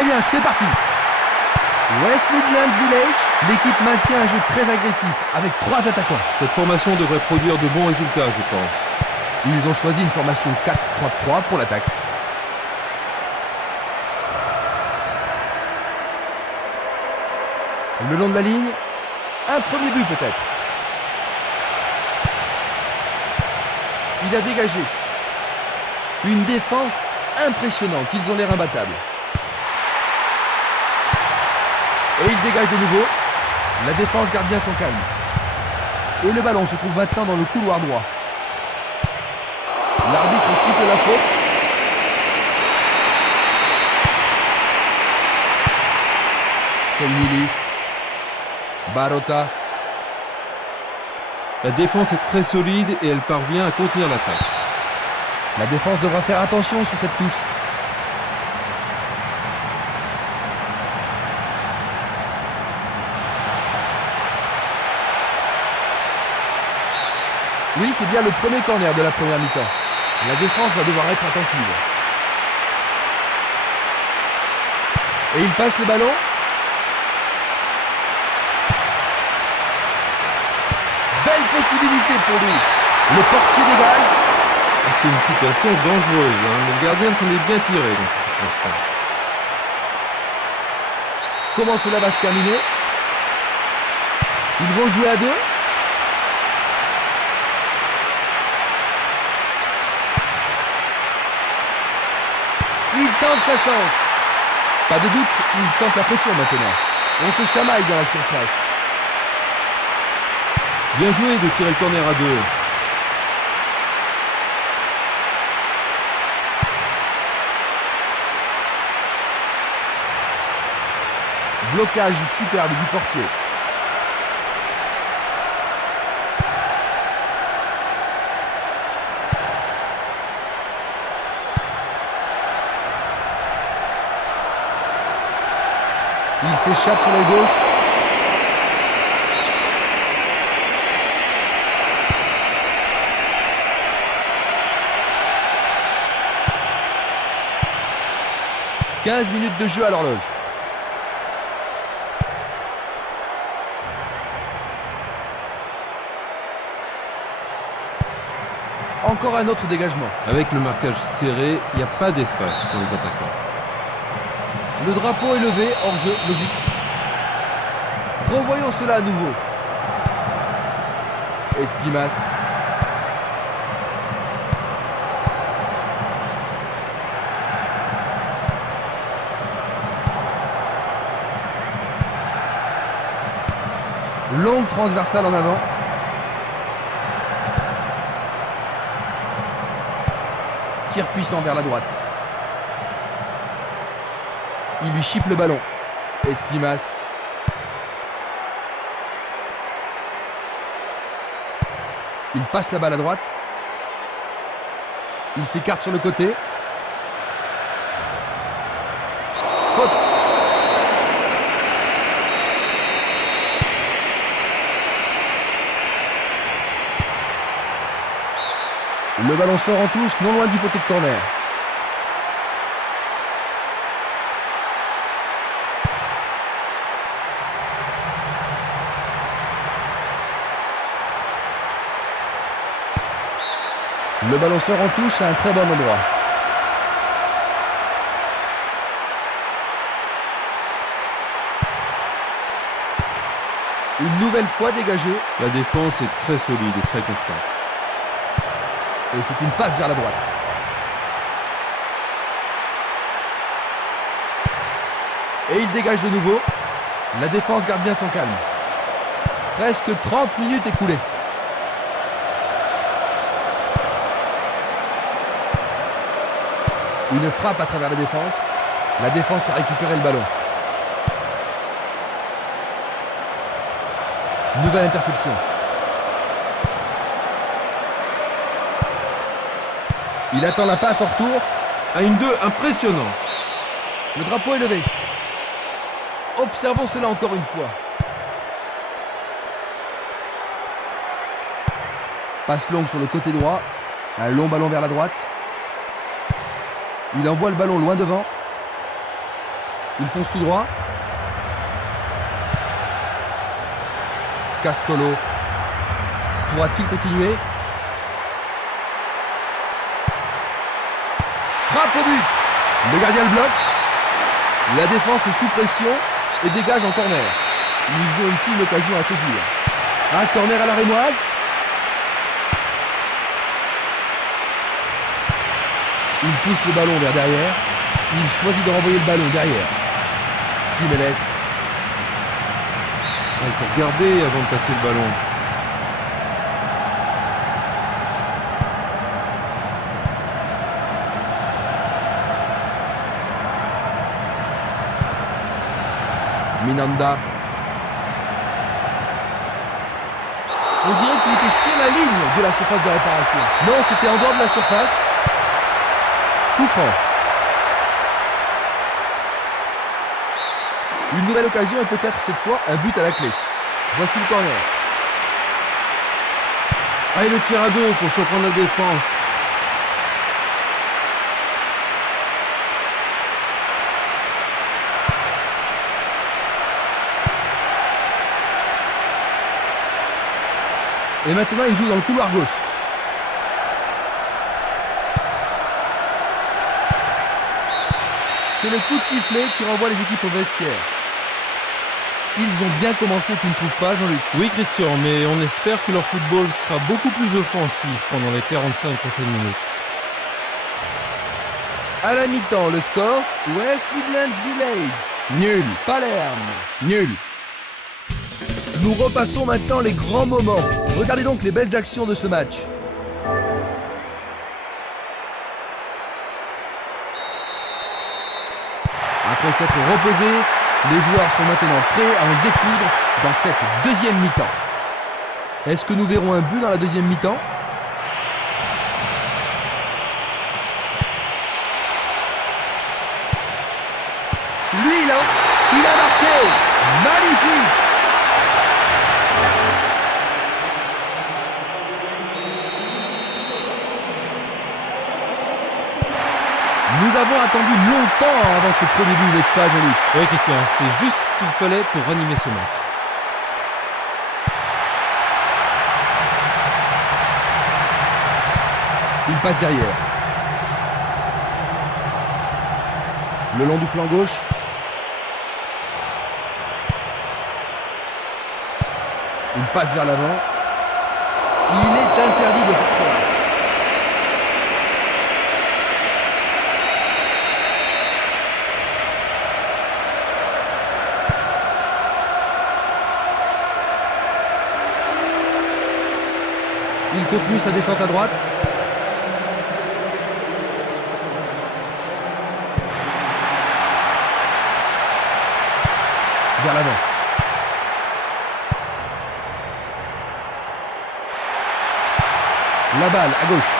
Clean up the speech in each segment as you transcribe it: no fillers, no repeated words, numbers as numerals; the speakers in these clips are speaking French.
Eh bien, c'est parti. West Midlands Village, l'équipe maintient un jeu très agressif avec 3 attaquants. Cette formation devrait produire de bons résultats, je pense. Ils ont choisi une formation 4-3-3 pour l'attaque. Le long de la ligne, un premier but peut-être. Il a dégagé. Une défense impressionnante, ils ont l'air imbattables. Et il dégage de nouveau. La défense garde bien son calme. Et le ballon se trouve maintenant dans le couloir droit. L'arbitre siffle la faute. Selmili. Barota. La défense est très solide et elle parvient à contenir l'attaque. La défense devra faire attention sur cette touche. Oui, c'est bien le premier corner de la première mi-temps. La défense va devoir être attentive. Et il passe le ballon. Belle possibilité pour lui. Le portier dégage. C'était une situation dangereuse, hein. Le gardien s'en est bien tiré dans cette circonstance. Comment cela va se terminer? Ils vont jouer à 2. Il tente sa chance. Pas de doute, ils sentent la pression maintenant. On se chamaille dans la surface. Bien joué de tirer le corner à 2. Blocage superbe du portier. Il s'échappe sur la gauche. « 15 minutes de jeu à l'horloge. Encore un autre dégagement. Avec le marquage serré, il n'y a pas d'espace pour les attaquants. Le drapeau est levé, hors jeu, logique. Revoyons cela à nouveau. Espimas. Longue transversale en avant. Tir puissant vers la droite. Il lui chipe le ballon. Espimas. Il passe la balle à droite. Il s'écarte sur le côté. Faute. Le ballon sort en touche, non loin du poteau de corner. Le ballon sort en touche à un très bon endroit. Une nouvelle fois dégagé. La défense est très solide et très confiante. Et c'est une passe vers la droite. Et il dégage de nouveau. La défense garde bien son calme. Presque 30 minutes écoulées. Une frappe à travers la défense. La défense a récupéré le ballon. Nouvelle interception. Il attend la passe en retour. À une 2, impressionnant. Le drapeau est levé. Observons cela encore une fois. Passe longue sur le côté droit. Un long ballon vers la droite. Il envoie le ballon loin devant. Il fonce tout droit. Castolo. Pourra-t-il continuer? Frappe au but. Le gardien le bloque. La défense est sous pression et dégage en corner. Ils ont ici une occasion à saisir. Un corner à la rémoise. Il pousse le ballon vers derrière. Il choisit de renvoyer le ballon derrière. Simenes. Il faut regarder avant de passer le ballon. Minanda. On dirait qu'il était sur la ligne de la surface de réparation. Non, c'était en dehors de la surface. Coup franc. Une nouvelle occasion et peut-être cette fois un but à la clé. Voici le corner. Ah, et le tir à deux pour surprendre la défense. Et maintenant, il joue dans le couloir gauche. C'est le coup de sifflet qui renvoie les équipes au vestiaire. Ils ont bien commencé, tu ne trouves pas, Jean-Luc? Oui, Christian, mais on espère que leur football sera beaucoup plus offensif pendant les 45 prochaines minutes. À la mi-temps, le score, West Midlands Village. Nul. Palerme. Nul. Nous repassons maintenant les grands moments. Regardez donc les belles actions de ce match. Après s'être reposés, les joueurs sont maintenant prêts à en découdre dans cette deuxième mi-temps. Est-ce que nous verrons un but dans la deuxième mi-temps? Lui là, il a marqué. Magnifique. Nous avons attendu longtemps avant ce premier but, n'est-ce pas, Jean-Luc? Oui, Christian, c'est juste ce qu'il fallait pour ranimer ce match. Il passe derrière. Le long du flanc gauche. Il passe vers l'avant. Il est interdit de faire choix. Il continue sa descente à droite. Vers l'avant. La balle à gauche.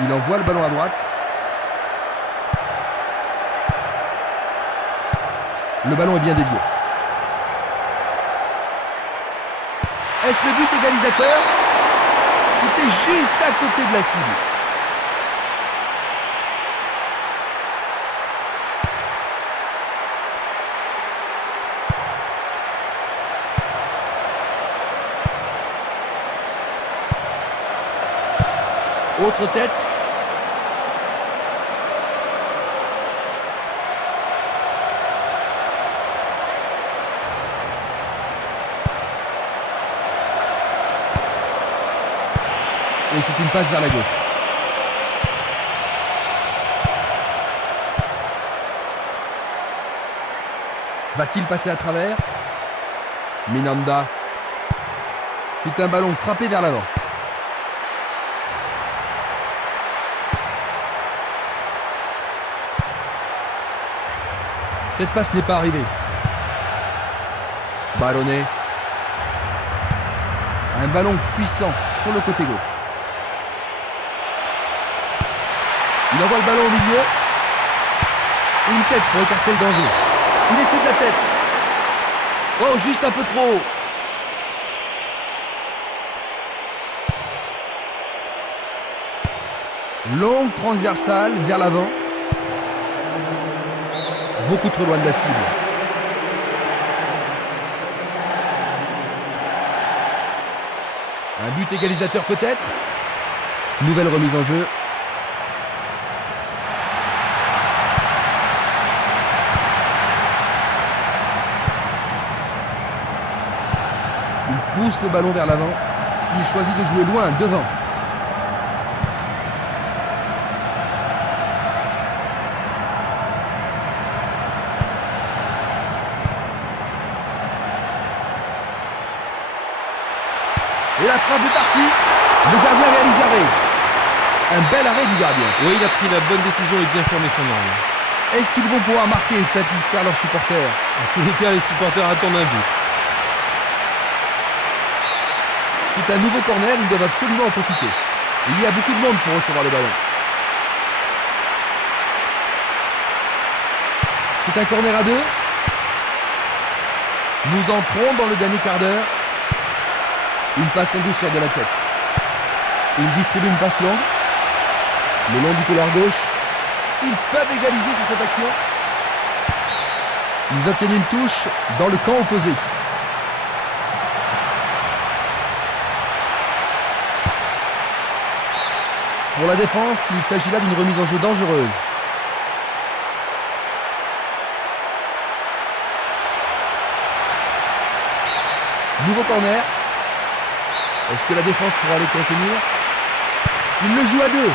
Il envoie le ballon à droite. Le ballon est bien dévié. Est-ce le but égalisateur? C'était juste à côté de la cible. Autre tête. Et c'est une passe vers la gauche. Va-t-il passer à travers? Minanda. C'est un ballon frappé vers l'avant. Cette passe n'est pas arrivée. Ballonné. Un ballon puissant sur le côté gauche. Il envoie le ballon au milieu. Une tête pour écarter le danger. Il essaie de la tête. Oh, juste un peu trop haut. Longue transversale vers l'avant. Beaucoup trop loin de la cible. Un but égalisateur peut-être. Nouvelle remise en jeu. Il pousse le ballon vers l'avant. Il choisit de jouer loin, devant. Et la frappe est partie. Le gardien réalise l'arrêt. Un bel arrêt du gardien. Oui, il a pris la bonne décision et bien fermé son angle. Est-ce qu'ils vont pouvoir marquer et satisfaire leurs supporters? En tous les cas, les supporters attendent un but. C'est un nouveau corner, ils doivent absolument en profiter. Il y a beaucoup de monde pour recevoir le ballon. C'est un corner à 2. Nous entrons dans le dernier quart d'heure. Une passe en douceur de la tête. Il distribue une passe longue. Le long du couloir gauche. Ils peuvent égaliser sur cette action. Ils obtiennent une touche dans le camp opposé. Pour la défense, il s'agit là d'une remise en jeu dangereuse. Nouveau corner. Est-ce que la défense pourra les contenir? Il le joue à 2.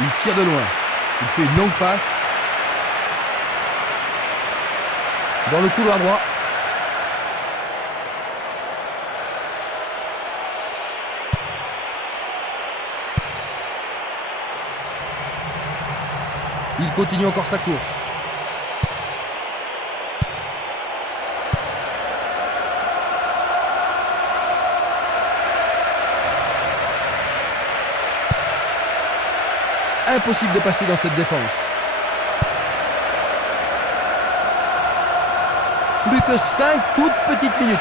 Il tire de loin. Il fait une longue passe. Dans le couloir droit. Il continue encore sa course. Impossible de passer dans cette défense. Plus que 5 toutes petites minutes.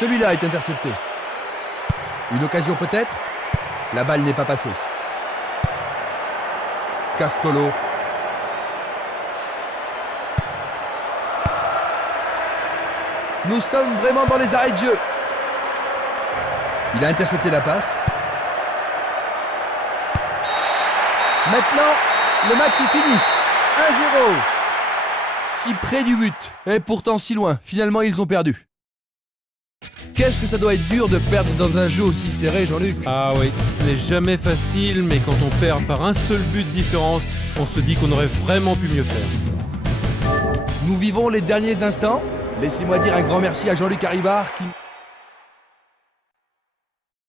Celui-là est intercepté. Une occasion peut-être. La balle n'est pas passée. Castolo. Nous sommes vraiment dans les arrêts de jeu. Il a intercepté la passe. Maintenant, le match est fini. 1-0. Si près du but, et pourtant si loin. Finalement, ils ont perdu. Qu'est-ce que ça doit être dur de perdre dans un jeu aussi serré, Jean-Luc? Ah oui, ce n'est jamais facile, mais quand on perd par un seul but de différence, on se dit qu'on aurait vraiment pu mieux faire. Nous vivons les derniers instants. Laissez-moi dire un grand merci à Jean-Luc Haribard qui...